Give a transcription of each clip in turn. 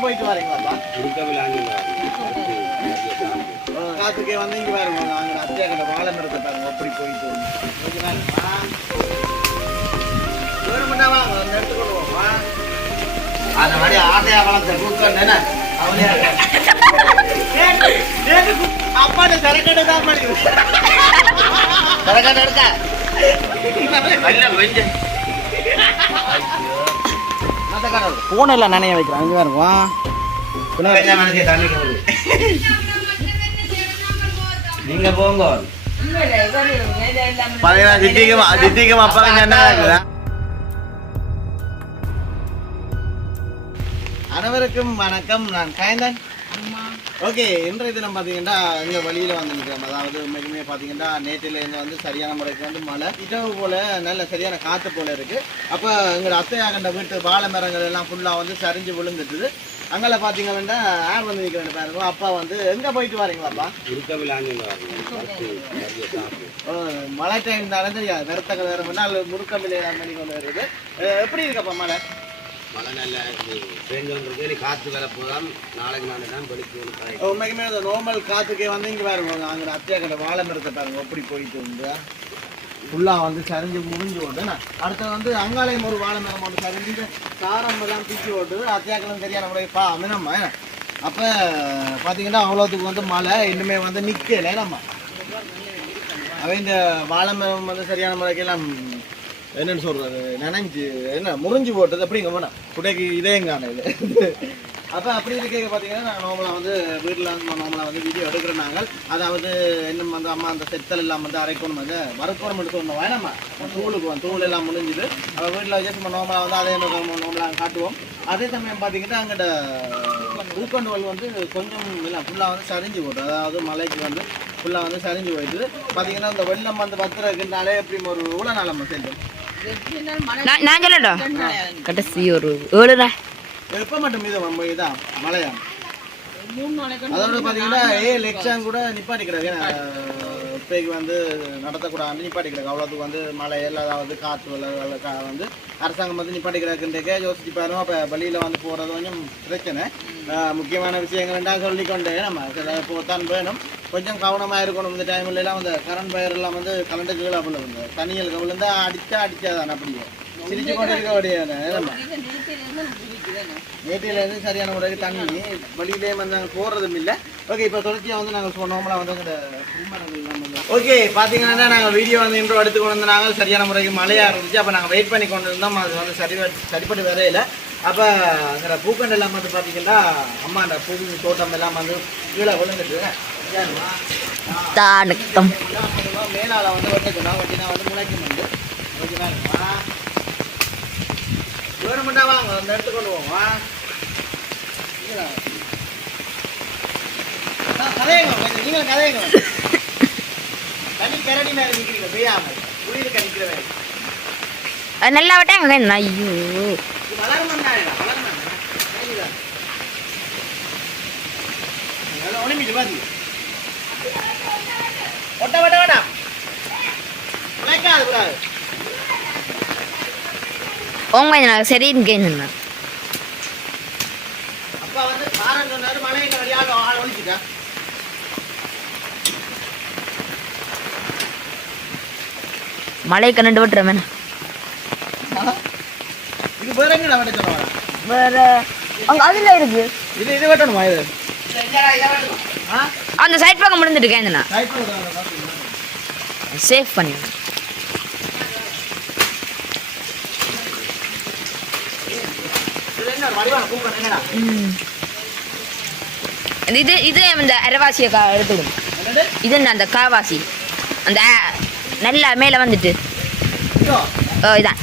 போயிட்டு வரீங்களா காத்துக்கே வந்து இங்க பாருங்க அங்க அத்தியா கிட்ட வாழை மரத்தை பாருங்க அப்படி போயிட்டு கொஞ்ச நாள் அந்த மாதிரி ஆசையா வளர்த்த கூட்டம் என்ன? அப்பாட்ட சரக்கடை தான் பண்ணி சரக்கடை எடுக்க போன எல்லாம் நினைய வைக்கிறேன். அங்க வா. நீங்க போங்க. திட்டிக்கும் திட்டிக்கும் அப்பாங்க என்ன அனைவருக்கும் வணக்கம். நான் காயந்தன். ஓகே இன்றைய தினம் பார்த்தீங்கன்னா இங்கே வழியில் வந்து நிற்கிறோம் அதாவது மிகமே பார்த்தீங்கன்னா நேற்றிலேருந்து வந்து சரியான முறைக்கு வந்து மழை. இரவு போல் நல்ல சரியான காற்று போல் இருக்குது அப்போ எங்கள் அத்தையாகண்ட வீட்டு வாழை மரங்கள் எல்லாம் ஃபுல்லாக வந்து சரிஞ்சு விழுந்துட்டுது. அங்கே பார்த்தீங்கன்னா யார் வந்து நிற்கிறேன் பாருங்க. அப்பா வந்து எங்கே போயிட்டு வரீங்களாப்பா இருக்கவில் மழை டைம் தானே தெரியாது. நிறுத்தக்க வேறு முன்னால் முறுக்கம் இல்லாம கொண்டு வருது. எப்படி இருக்கப்பா மழை? மழை நல்லா பேஞ்சு வந்துருக்கு காற்று வர போதாம் நாளைக்கு நாளை தான் வெளிக்கு ஒரு கரை உண்மைக்குமே அந்த நோமல் காற்றுக்கே வந்து இங்கே பாருங்க. அங்கே அத்தியா கடை வாழை மரத்தை பாருங்க. எப்படி போயிட்டு வந்து ஃபுல்லாக வந்து சரிஞ்சு முடிஞ்சு ஓட்டு அடுத்தது வந்து அங்காலயம் ஒரு வாழை மரம் ஒன்று சரிஞ்சு சாரம் எல்லாம் பிச்சு ஓட்டு அத்தியாக்களும் சரியான முறை பா நம்ம அப்போ பார்த்தீங்கன்னா அவ்வளோத்துக்கு வந்து மழை இன்னுமே வந்து நிற்கலை நம்ம அவன் இந்த வாழை மரம் வந்து சரியான முறைக்கெல்லாம் என்னன்னு சொல்றது? நனைஞ்சு என்ன முறிஞ்சு போட்டது அப்படிங்க போனா? குடைக்கு இதே காணையில் அப்போ அப்படி இருக்க பார்த்தீங்கன்னா நாங்கள் நார்மலாக வந்து வீட்டில் வந்து நார்மலாக வந்து வீடியோ எடுக்கிற நாங்கள். அதாவது இன்னும் வந்து அம்மா அந்த செத்தல் எல்லாம் வந்து அரைக்கணும் வந்து வறுக்கணும் எடுத்து வந்தோம் வேணாமா தூளுக்கு வந்து தூள் எல்லாம் முடிஞ்சுது அப்போ வீட்டில் வச்சு நம்ம நார்மலாக வந்து அதே நார்மலாக காட்டுவோம். அதே சமயம் பார்த்தீங்கன்னா அங்கிட்ட பூக்கண்டுவல் வந்து கொஞ்சம் இல்லை ஃபுல்லாக வந்து சரிஞ்சு போட்டு அதாவது மலைக்கு வந்து ஃபுல்லாக வந்து சரிஞ்சு போயிட்டு பார்த்தீங்கன்னா இந்த வெள்ளம் வந்து பத்திரக்குனாலே எப்படி ஒரு உள்ள நாளம் செல்லும் நான் நான் சொல்லட்டும் கடைசி ஒரு ஏழுடா. எப்போ மட்டும் இது மழையா அதோட பார்த்தீங்கன்னா ஏ லெக்ஷன் கூட நிப்பாட்டிக்கிறாங்க. இப்போக்கு வந்து நடத்தக்கூடாது நிப்பாட்டிக்கிறாங்க அவ்வளோத்துக்கு வந்து மழை அதாவது காற்று வெள்ள வந்து அரசாங்கம் வந்து நிப்பாட்டிக்கிறாக்குன்றக்கே யோசிச்சு பாருங்க அப்போ வழியில் வந்து போகிறது கொஞ்சம் பிரச்சனை. முக்கியமான விஷயங்கள் ரெண்டாவது சொல்லிக்கொண்டு நம்ம சில போத்தான் வேணும். கொஞ்சம் கவனமாக இருக்கணும். இந்த டைம்ல வந்து அந்த கரண்ட் வயர் வந்து கரண்ட் கீழே விழுந்து. தண்ணியில் விழுந்தா அடித்தா அடிச்சாதான் அப்படியே. சிரிச்சு கொண்டு இருக்க முடியாது நம்ம நேற்றில இருந்து சரியான முறைக்கு தண்ணி வழியிலே வந்து நாங்கள் போடுறதும் இல்லை. ஓகே இப்போ தொடர்ச்சியாக வந்து நாங்கள் சொன்னோம்ல வந்து அந்த ஓகே பார்த்தீங்கன்னா நாங்கள் வீடியோ வந்து இன்ட்ரோ எடுத்து கொண்டு வந்து நாங்கள் சரியான முறைக்கு மழையாக இருந்துச்சு. அப்போ நாங்கள் வெயிட் பண்ணி கொண்டு இருந்தோம். அது வந்து சரி சரிப்பட்டு வரையில. அப்போ அந்த பூக்கண்டு எல்லாம் வந்து பார்த்தீங்கன்னா அம்மா அந்த பூ தோட்டம் எல்லாம் வந்து கீழே விழுந்துட்டு? தானக்கம் மேலால வந்து வெட்டிக்கணும் வெட்டினா வந்து முளைக்கும் வந்து. ஓகேவா கவர்மெண்டா வாங்க அந்த இடத்துக்கு கொண்டு போவோம் கதையுங்க கொஞ்சம் நீங்களும் கதையுங்க. தனி கரடி மேல நிக்கிறீங்க பெய்யாம. வேலை. அது நல்லா விட்டாங்க ஐயோ. வளரமண்ணா வளரமண்ணா உடம்பிட்டு பாருங்க ஒட்ட வட்ட வேண்டாம் கூடாது. உங்க நான் சரின்னு கேன்னு அப்பா வந்து காரன் சொன்னாரு மலையில வழியாக ஆள் ஒழிச்சுட்டா. மழை கண்டு விட்டுற வேணா இது வேற எங்கடா வெட்ட சொன்னா? வேற அங்க அதுல இருக்கு. இது இது வெட்டணுமா இது? அந்த சைட் பக்கம் முடிஞ்சிட்டு கேந்தனா சேஃப் பண்ணி இது இது இந்த அரைவாசியை கா எடுத்துடும். இது என்ன அந்த காவாசி? அந்த நல்ல நல்லா மேலே வந்துட்டு. ஓ இதான்.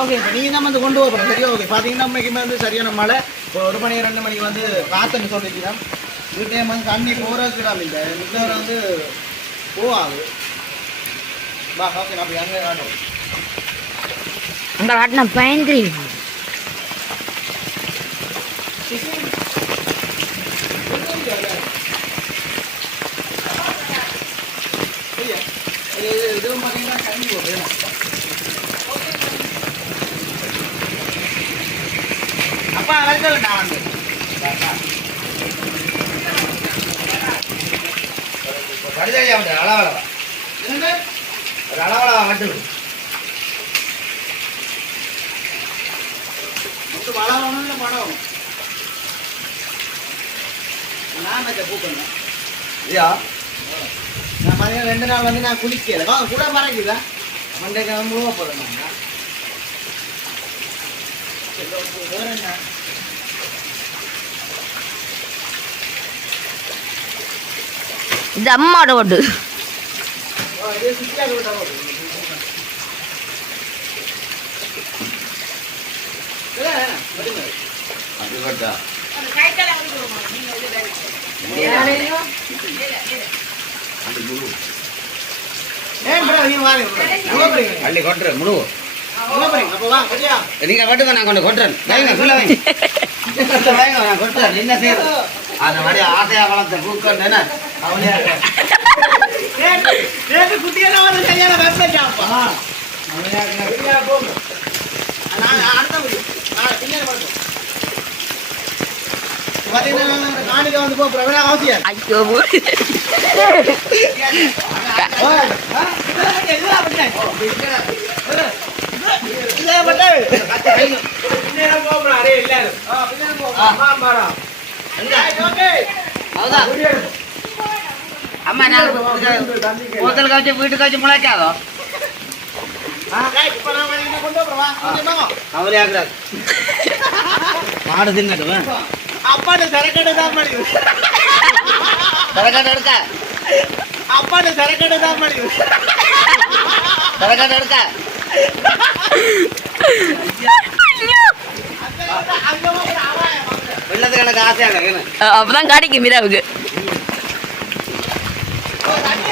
ஓகே நீங்கள் தான் வந்து கொண்டு போகிறோம் சரியா ஓகே பார்த்தீங்கன்னா இன்னைக்குமே வந்து சரியான மழை ஒரு மணி ரெண்டு மணிக்கு வந்து காற்றுன்னு சொல்லிக்கிறோம் வீட்டே வந்து தண்ணி போகிறதுக்கு இடம் இல்லை மித்தவரை வந்து போகாது வா ஓகே அங்கே காட்டின போகுது அப்பா வரட்டும் நான் வந்து அவன் அளவளவா அளவளவா மட்டும் இல்லை மழை வரும் நான் வச்ச பூக்கணும் ஐயா. நான் மதியம் ரெண்டு நாள் வந்து நான் குளிக்கல. வா கூட மறைக்குதா மண்டே கிழமை முழுவ போகிறேன் நான் வேற என்ன? இது அம்மாவோட ஓட்டு. இல்ல, விடுங்க. அப்படி பார்த்தா அந்த முழு நீங்க அள்ளி முழு நீங்க மட்டும் நான் கொண்டு கொட்டுறேன் வைங்க வைங்க வைங்க நான் கொட்டுறேன் என்ன செய்யுது அந்த மாதிரி ஆசையா வளர்த்த பூக்கொண்டு என்ன அவளையா குட்டியெல்லாம் வந்து சரியான போங்க. நான் அடுத்த வீடு. நான் பின்னாடி வரட்டும். பாத்தீங்கன்னா, காணிக்க வந்து மாடு தின்னடுவேன் அப்பாட்ட சரக்கடை தான் மணி. தரக்காட்டு எடுக்க. அப்பாட்ட சரக்கடை தான் மணி. தரக்காட்டு எடுக்க. அப்பதான் கிடைக்கும் மீராவுக்கு.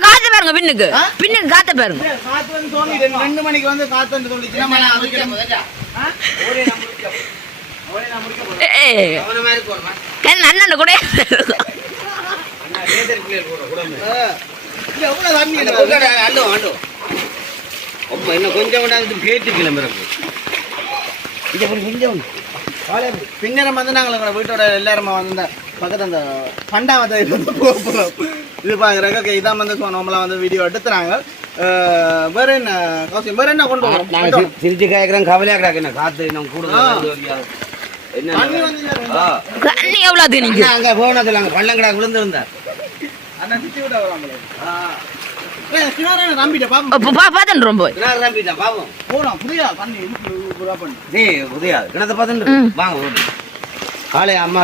காத்து பாருங்க பின்னுக்கு. காத்த பாருங்க. ரெண்டு- மணிக்கு வந்து காத்து அண்ணன் கூட அண்ணா. அப்போ இன்னும் கொஞ்சம் கொண்டாந்து கேட்டு கிளம்புறக்கு இது கொஞ்சம் கொஞ்சம் பின்னரம் வந்து நாங்கள் எங்களோட வீட்டோட எல்லாருமே வந்து பக்கத்து அந்த பண்டாமத்தை வந்து போ- போ- இது பாக்குறாங்க இதான் வந்து நம்மளாம் வந்து வீடியோ எடுத்துறாங்க. வேற என்ன கௌசியம் வேற என்ன கொண்டு வரோம்? நாங்க சி- சிரிச்சு கேட்குறோம் கவலையா கிடக்கு. என்ன காத்து இன்னும் கூடுதல் ஆ. வரியா? என்ன? தண்ணி ஆ. அண்ணா அங்க போனதுல அங்க பள்ளங்கடா விழுந்திருந்தார் அண்ணா திட்டி விட வராங்களே சிவாரான ரொம்ப காலை அம்மா.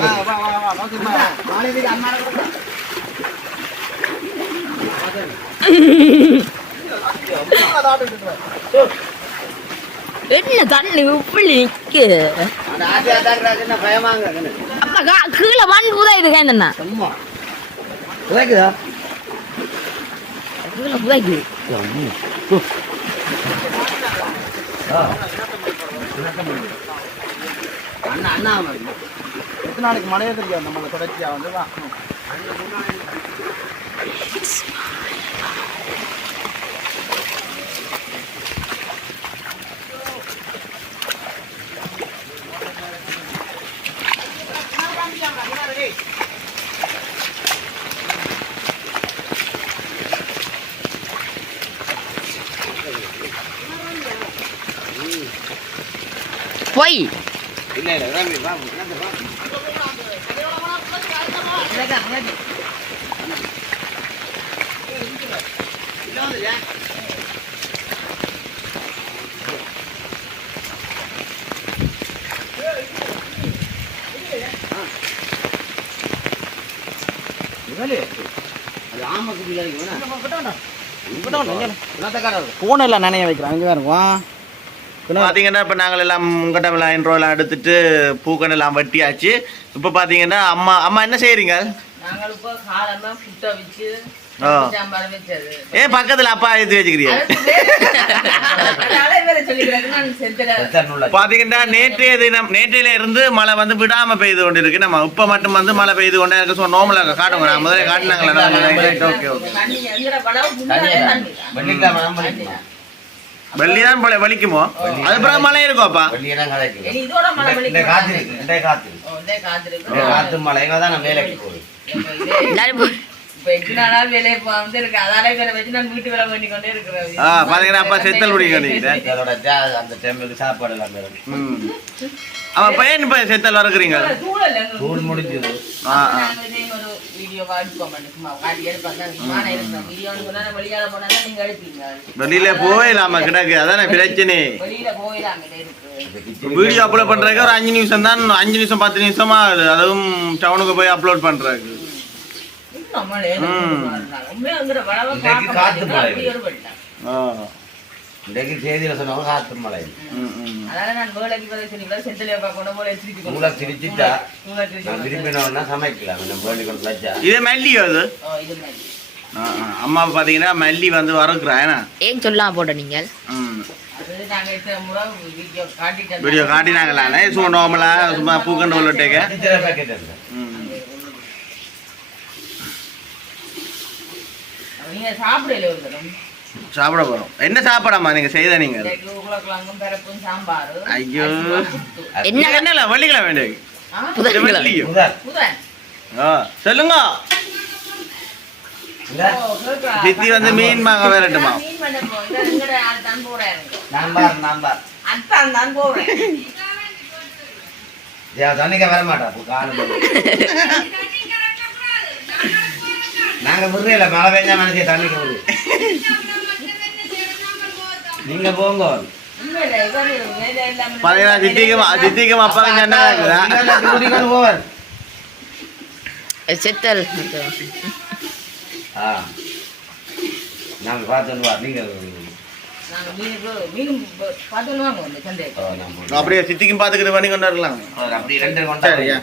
என்ன தண்ணி உப்புள்ளி நிக்கு? அப்பா கா- கீழே மண் புதாயுது கேந்தண்ணா சும்மா. கீழே புதாய்க்கு அண்ணா அண்ணா. எத்தனை நாளைக்கு மழையே தெரியாது நம்மளை தொடர்ச்சியா வந்து போய் இல்ல இல்ல ராமி வா கிணத்து வா அது ஆமாக்கு பிள்ளை வேணா போன எல்லாம் நினைய வைக்கிறேன் அங்கே இருக்கும் பார்த்தீங்கன்னா இப்போ நாங்கள் எல்லாம் உங்கள்கிட்ட எல்லாம் எடுத்துட்டு பூக்கண் எல்லாம் வெட்டியாச்சு. இப்போ பார்த்தீங்கன்னா அம்மா அம்மா என்ன செய்றீங்க? நாங்கள் இப்போ காலமா புட்ட வச்சு ஆ. சாம்பார் வச்சது. ஏன் பக்கத்தில் அப்பா எடுத்து செத்துல பாத்தீங்கன்னா நேற்றைய தினம் நேற்றையில இருந்து மழை வந்து விடாம பெய்து கொண்டு இருக்கு நம்ம இப்ப மட்டும் வந்து மழை பெய்து கொண்டே இருக்கு. ஸோ நோமல காட்டுங்க நான் முதல்ல காட்டினாங்களே ஓகே ஓகே. தண்ணி எங்கட படம் முன்னாலே தண்ணி தான். வெள்ளிக்கிழமை நம்ம வைக்கலாம். வெள்ளி தான் போல வலிக்குமோ அது பிறகு மழை இருக்கும்ப்பா மழை. காத்து காத்து மழைங்க தான் நான் வேலைக்கு போகுது அவன் பையன் இப்ப செத்தல் வரக்குறீங்க தூள் முடிஞ்சது. வெளியால போயிடலாமா கிடக்கு. அதானே பிரச்சனை. வீடியோ அப்லோட் பண்றதுக்கு ஒரு அஞ்சு நிமிஷம் தான் அஞ்சு நிமிஷம் பத்து நிமிஷமா ஆகுது. அதுவும் டவுனுக்கு போய் அப்லோட் பண்றதுக்கு. இன்றைக்கு செய்தியில சொன்னவங்க காத்து மழை ம் ம் அதனால நான் வேலைக்கு பதில் பதில் செந்திலே பார்க்கணும் போல திருப்பி உங்களை திரிச்சிட்டா உங்களை திருப்பி நான் விரும்பினவன்னா சமைக்கலாம் நம்ம வேண்டி கொண்டு வச்சா இதே மல்லியோ அது இது ஆ. அம்மா பாத்தீங்கன்னா மல்லி வந்து வறுக்குறா ஏன்னா ஏன் சொல்லாம போட்ட நீங்கள் வீடியோ காட்டினாங்களே சும்மா நார்மலா சும்மா பூக்கண்டு உள்ளட்டேக்க சாப்பிடல ஒரு தரம். சாப்பிட போறோம். என்ன சாப்பாடாம்மா நீங்க செய்த நீங்க? ஐயோ. என்ன என்ன வெள்ளிக்கிழமை வேண்டிய சொல்லுங்க. சித்தி வந்து மீன் வாங்க வரட்டுமா? நாம்பார், நாம்பார். அத்தான் தான் போறேன். ஏன் தண்ணிக்க வர மாட்டா அப்போ காணும் நாங்க விடுறேல மழை பெஞ்சா மனசே தண்ணிக்கு விடு நீங்க போங்க. பாத்தீங்கன்னா சித்திக்கும் சித்திக்கும் நீங்க கூட்டிக்கொண்டு போவார். செத்தல். ஆ. நாங்க பார்த்துட்டு வா நீங்க. நாங்க மீனுக்கு மீன் பார்த்து வாங்க வந்து சந்தை ஓ, நான் போறேன். அப்படியே சித்திக்கும் பாத்துக்கிட்டு பண்ணி கொண்டு வரலாம். ஓ, அப்படி ரெண்டு கொண்டாடுங்க